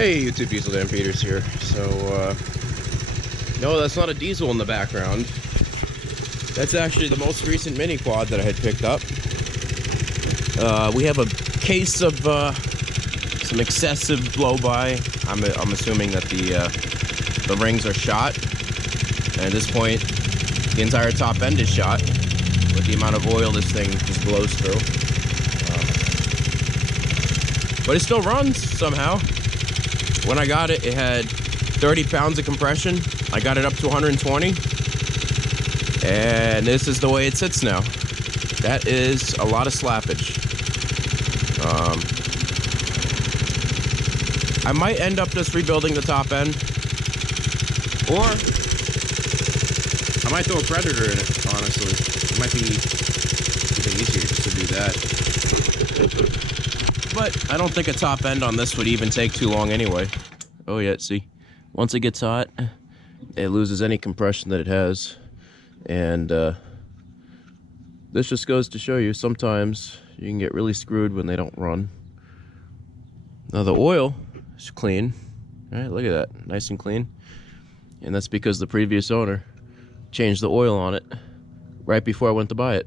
Hey YouTube, Diesel Dan Peters here. So, no, that's not a diesel in the background. That's actually the most recent mini quad that I had picked up. We have a case of some excessive blow-by. I'm assuming that the rings are shot. And at this point, the entire top end is shot with the amount of oil this thing just blows through. But it still runs somehow. When I got it, it had 30 pounds of compression. I got it up to 120. And this is the way it sits now. That is a lot of slappage. I might end up just rebuilding the top end. Or I might throw a Predator in it, honestly. It might be even easier just to do that. But I don't think a top end on this would even take too long anyway. Oh yeah, see, once it gets hot, it loses any compression that it has. And this just goes to show you, sometimes you can get really screwed when they don't run. Now the oil is clean, right? Look at that, nice and clean. And that's because the previous owner changed the oil on it right before I went to buy it.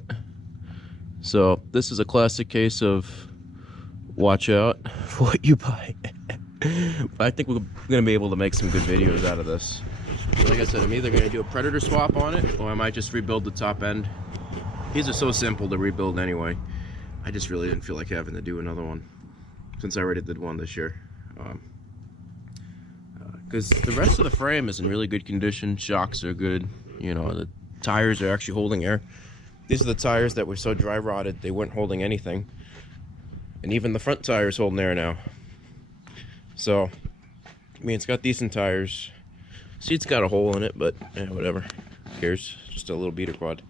So this is a classic case of watch out for what you buy. But I think we're gonna be able to make some good videos out of this. Like I said, I'm either gonna do a Predator swap on it, or I might just rebuild the top end. These are so simple to rebuild anyway. I just really didn't feel like having to do another one, since I already did one this year. Because the rest of the frame is in really good condition. Shocks are good. You know, the tires are actually holding air. These are the tires that were so dry rotted they weren't holding anything. And even the front tire is holding air now. So, I mean, it's got decent tires. Seat's got a hole in it, but yeah, whatever. Who cares? Just a little beater quad.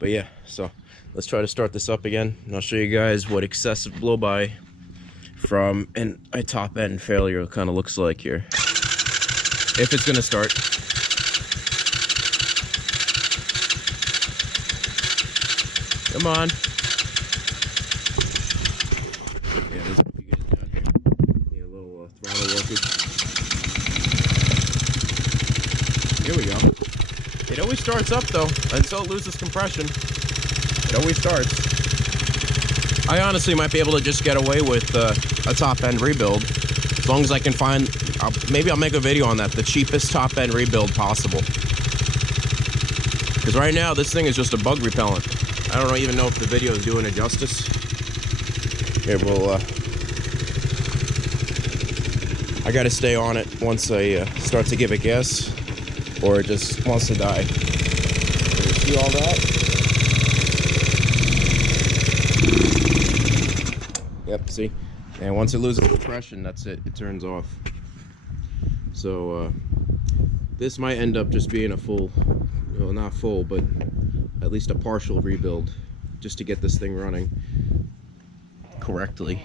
But yeah, so let's try to start this up again. And I'll show you guys what excessive blow-by from a top end failure kind of looks like here. If it's gonna start. Come on. Yeah, there's a few guys down here. Need a little throttle workage. Here we go. It always starts up though, until it loses compression. It always starts. I honestly might be able to just get away with a top end rebuild, as long as I can find. Maybe I'll make a video on that, the cheapest top end rebuild possible. Because right now this thing is just a bug repellent. I don't even know if the video is doing it justice. Here, I gotta stay on it once I start to give it gas, or it just wants to die. You see all that? Yep, see? And once it loses compression, that's it. It turns off. So, this might end up just being a full, well, not full, but at least a partial rebuild, just to get this thing running correctly.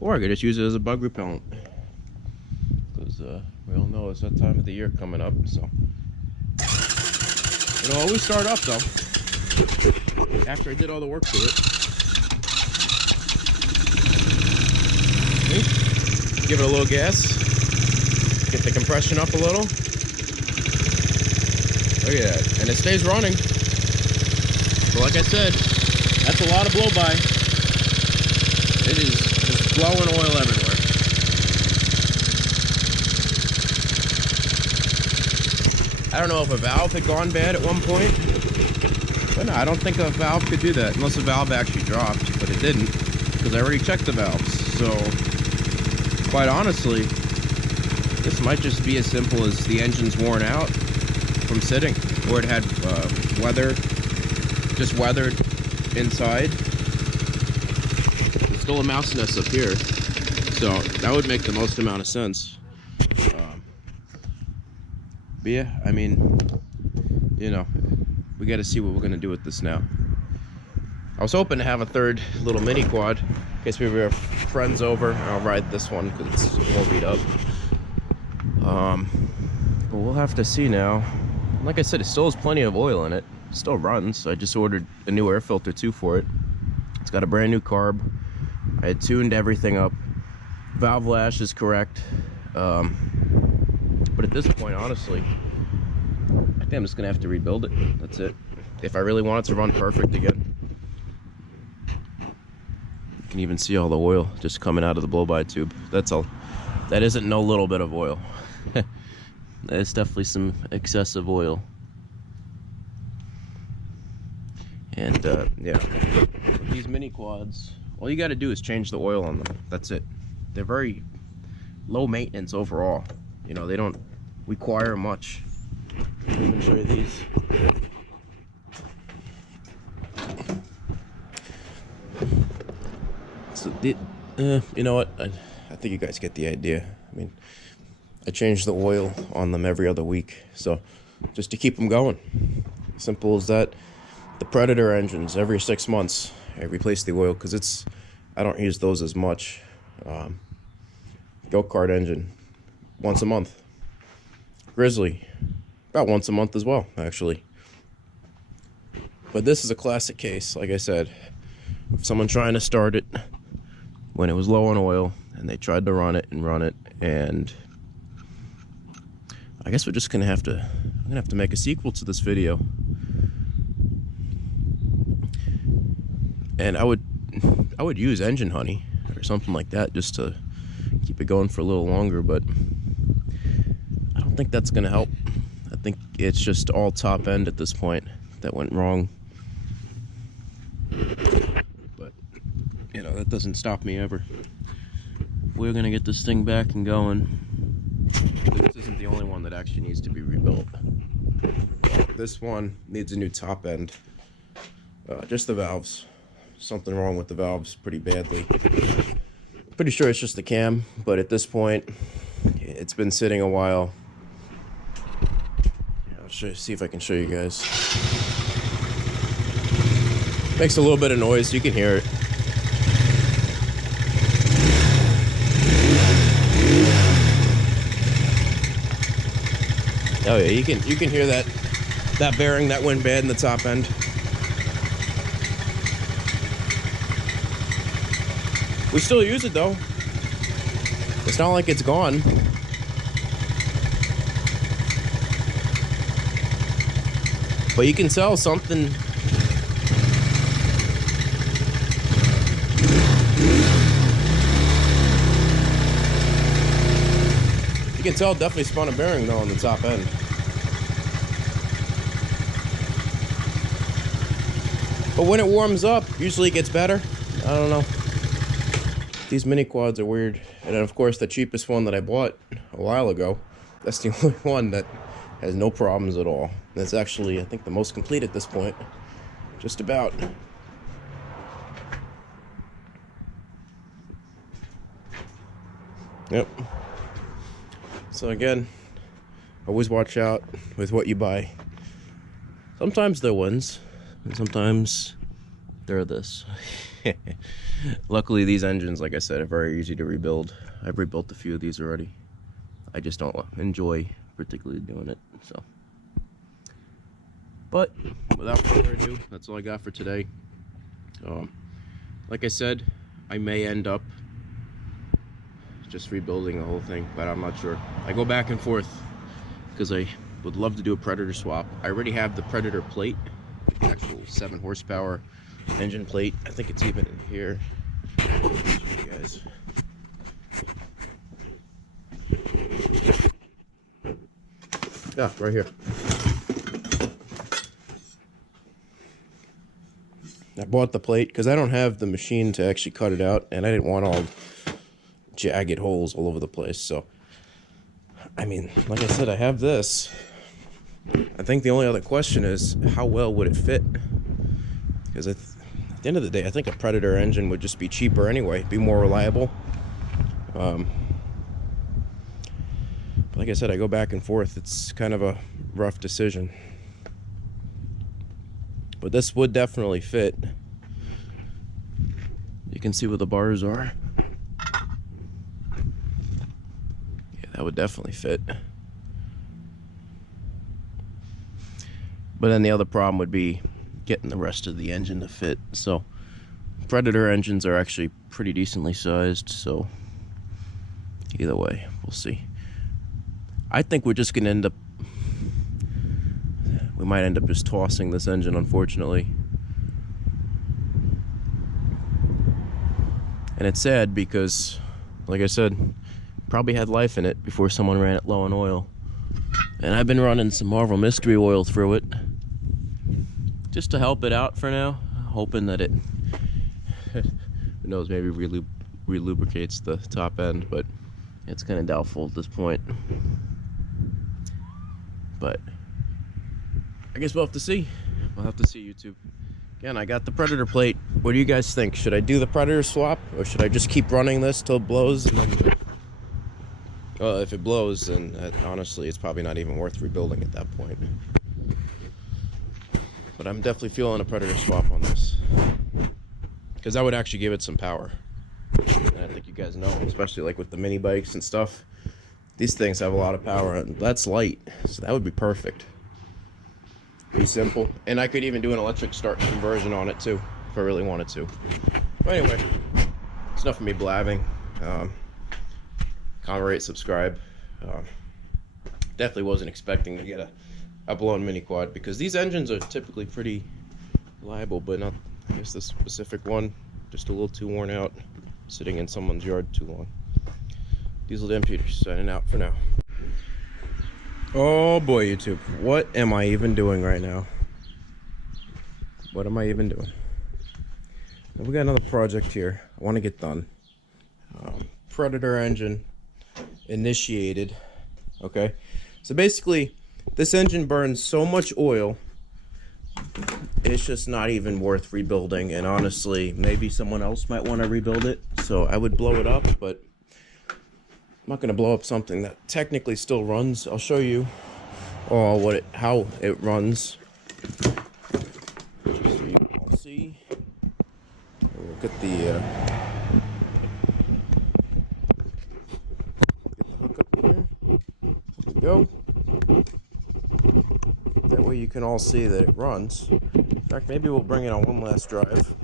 Or I could just use it as a bug repellent, because we all know it's that time of the year coming up. So it'll always start up though, after I did all the work to it. See? Give it a little gas, get the compression up a little. Look at that, and it stays running. But like I said, that's a lot of blow-by. It is just blowing oil everywhere. I don't know if a valve had gone bad at one point. But no, I don't think a valve could do that, unless the valve actually dropped. But it didn't, because I already checked the valves. So, quite honestly, this might just be as simple as the engine's worn out from sitting, or it had weather, just weathered inside. There's still a mouse nest up here, so that would make the most amount of sense. But yeah, I mean, you know, we got to see what we're gonna do with this now. I was hoping to have a third little mini quad in case we have friends over. I'll ride this one because it's more beat up. But we'll have to see now. Like I said, it still has plenty of oil in it. It still runs. I just ordered a new air filter too for it. It's got a brand new carb. I had tuned everything up. Valve lash is correct. But at this point, honestly, I think I'm just gonna have to rebuild it. That's it. If I really want it to run perfect again. You can even see all the oil just coming out of the blow-by tube. That's all. That isn't no little bit of oil. It's definitely some excessive oil. And yeah, with these mini quads, all you got to do is change the oil on them. That's it. They're very low maintenance overall. You know, they don't require much. Let me show you these. So you know what? I think you guys get the idea. I mean, I change the oil on them every other week, so just to keep them going. Simple as that. The Predator engines, every 6 months I replace the oil because I don't use those as much. Go-kart engine, once a month. Grizzly, about once a month as well, actually. But this is a classic case, like I said, of someone trying to start it when it was low on oil, and they tried to run it, and I guess we're just I'm gonna have to make a sequel to this video. And I would use engine honey or something like that just to keep it going for a little longer, but I don't think that's gonna help. I think it's just all top end at this point that went wrong. But you know, that doesn't stop me ever. We're gonna get this thing back and going. This isn't the only one that actually needs to be rebuilt. This one needs a new top end. Just the valves. Something wrong with the valves pretty badly. Pretty sure it's just the cam, but at this point, it's been sitting a while. I'll see if I can show you guys. Makes a little bit of noise, you can hear it. Oh yeah, you can hear that bearing that went bad in the top end. We still use it though. It's not like it's gone. But you can tell something. You can tell it definitely spun a bearing though on the top end. But when it warms up, usually it gets better. I don't know. These mini quads are weird. And then of course the cheapest one that I bought a while ago, that's the only one that has no problems at all. That's actually, I think, the most complete at this point. Just about. Yep. So again, always watch out with what you buy. Sometimes they're ones, and sometimes they're this. Luckily, these engines, like I said, are very easy to rebuild. I've rebuilt a few of these already. I just don't enjoy particularly doing it, so. But without further ado, that's all I got for today. Like I said, I may end up just rebuilding the whole thing, but I'm not sure. I go back and forth because I would love to do a Predator swap. I already have the Predator plate, the actual 7 horsepower engine plate. I think it's even in here. Show you guys. Yeah, right here. I bought the plate because I don't have the machine to actually cut it out, and I didn't want all jagged holes all over the place. So, I mean, like I said, I have this. I think the only other question is how well would it fit? Because at the end of the day, I think a Predator engine would just be cheaper anyway, be more reliable. But like I said, I go back and forth. It's kind of a rough decision. But this would definitely fit. You can see where the bars are. Yeah, that would definitely fit. But then the other problem would be getting the rest of the engine to fit. So Predator engines are actually pretty decently sized, so Either way, we'll see. I think we're just gonna end up, we might end up just tossing this engine, unfortunately. And it's sad because, like I said, probably had life in it before someone ran it low on oil. And I've been running some Marvel Mystery Oil through it just to help it out for now, hoping that it, who knows, maybe relubricates the top end, but it's kind of doubtful at this point. But I guess we'll have to see. We'll have to see, YouTube. Again, I got the Predator plate. What do you guys think? Should I do the Predator swap, or should I just keep running this till it blows? And then, well, if it blows, then honestly, it's probably not even worth rebuilding at that point. But I'm definitely feeling a Predator swap on this, because that would actually give it some power. And I think you guys know, especially like with the mini bikes and stuff, these things have a lot of power, and that's light, so that would be perfect. Pretty simple. And I could even do an electric start conversion on it too, if I really wanted to. But anyway, it's enough of me blabbing. Comment, rate, subscribe. Definitely wasn't expecting to get a blown mini quad, because these engines are typically pretty reliable, but not, I guess this specific one, just a little too worn out, sitting in someone's yard too long. Diesel Dan Peters signing out for now. Oh boy, YouTube, what am I even doing right now? What am I even doing? Now, we got another project here I want to get done. Predator engine initiated. Okay, so basically this engine burns so much oil, it's just not even worth rebuilding. And honestly, maybe someone else might want to rebuild it, so I would blow it up, but I'm not going to blow up something that technically still runs. I'll show you how it runs, just so you can all see. Look at the hook up here. There we go. That way you can all see that it runs. In fact, maybe we'll bring it on one last drive.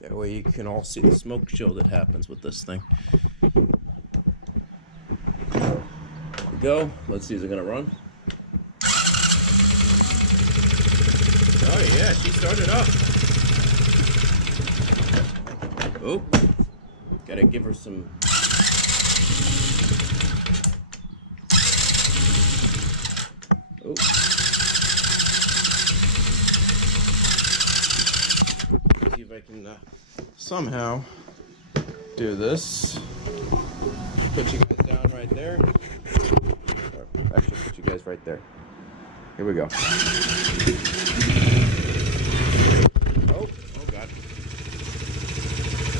That way you can all see the smoke show that happens with this thing. There we go. Let's see, is it gonna run? Oh yeah, she started up. Oh, gotta give her some. Oh. See if I can somehow do this. Put you guys down right there. Or actually, put you guys right there. Here we go. Oh God.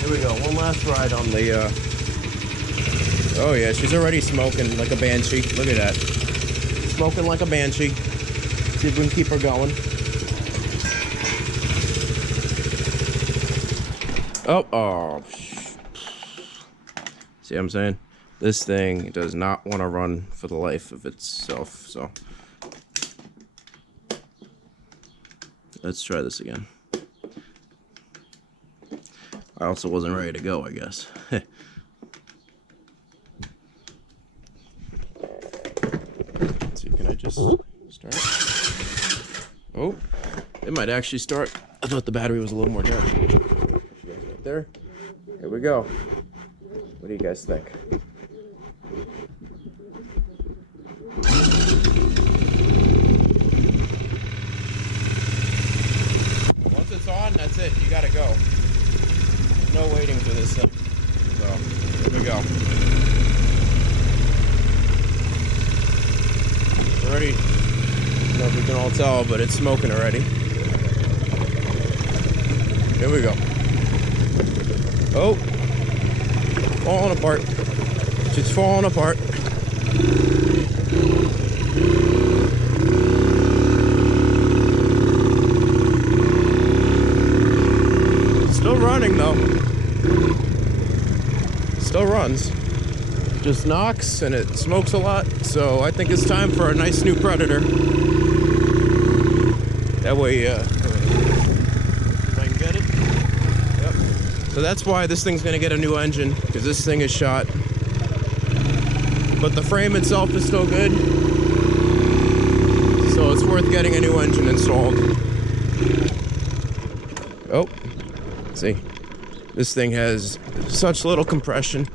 Here we go. One last ride on the. Oh yeah, she's already smoking like a banshee. Look at that. Smoking like a banshee. See if we can keep her going. Oh. See what I'm saying? This thing does not want to run for the life of itself, so. Let's try this again. I also wasn't ready to go, I guess. Let's see, can I just start? Oh, it might actually start. I thought the battery was a little more dark. Put you guys right there. Here we go. What do you guys think? Once it's on, that's it. You gotta go. There's no waiting for this thing. So, here we go. It's already, I don't know if you can all tell, but it's smoking already. Here we go. Oh, falling apart. She's falling apart. Still running though. Still runs. Just knocks and it smokes a lot. So I think it's time for a nice new Predator. That way, if I can get it. Yep. So that's why this thing's gonna get a new engine, because this thing is shot. But the frame itself is still good, so it's worth getting a new engine installed. Oh, see, this thing has such little compression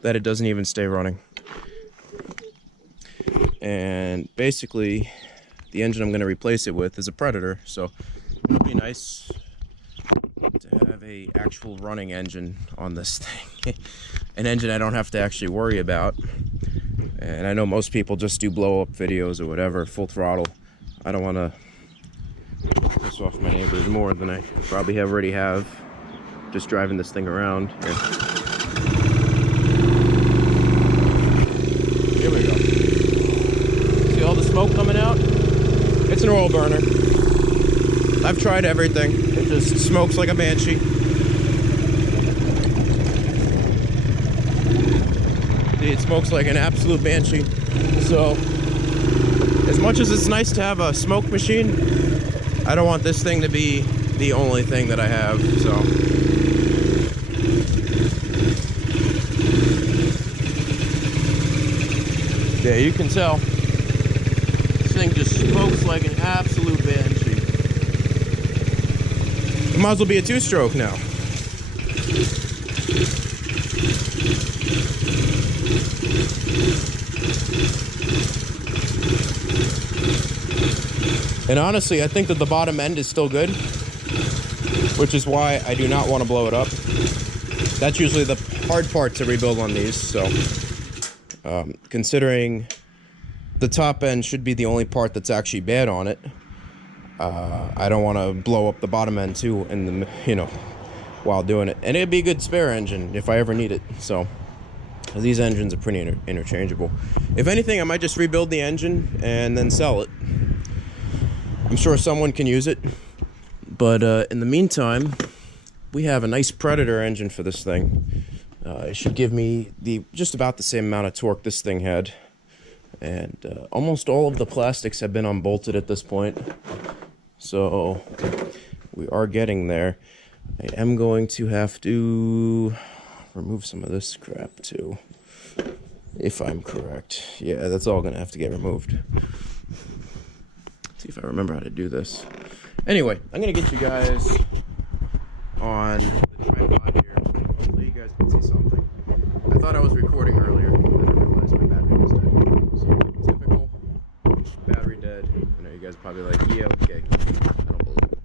that it doesn't even stay running. And basically, the engine I'm going to replace it with is a Predator, so it'll be nice to have a actual running engine on this thing. An engine I don't have to actually worry about. And I know most people just do blow up videos or whatever, full throttle. I don't want to piss off my neighbors more than I probably already have just driving this thing around. Here we go. See all the smoke coming out? It's an oil burner. I've tried everything. It just smokes like a banshee. It smokes like an absolute banshee. So, as much as it's nice to have a smoke machine, I don't want this thing to be the only thing that I have, so. Yeah, you can tell. This thing just smokes like an absolute banshee. It might as well be a two-stroke now. And honestly, I think that the bottom end is still good, which is why I do not want to blow it up. That's usually the hard part to rebuild on these, so considering the top end should be the only part that's actually bad on it, I don't want to blow up the bottom end too, in the, you know, while doing it. And it'd be a good spare engine if I ever need it. So these engines are pretty interchangeable. If anything, I might just rebuild the engine and then sell it. I'm sure someone can use it, but in the meantime, we have a nice Predator engine for this thing. It should give me just about the same amount of torque this thing had, and almost all of the plastics have been unbolted at this point, so we are getting there. I am going to have to remove some of this crap too, if I'm correct. Yeah, that's all gonna have to get removed. See if I remember how to do this. Anyway, I'm gonna get you guys on the tripod here. Hopefully you guys can see something. I thought I was recording earlier, and then I realized my battery was dead. So typical battery dead. I know you guys are probably like, yeah, okay. I don't believe it.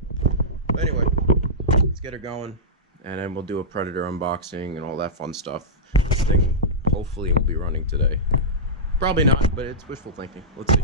But anyway, let's get her going, and then we'll do a Predator unboxing and all that fun stuff. This thing hopefully will be running today. Probably not, but it's wishful thinking. Let's see.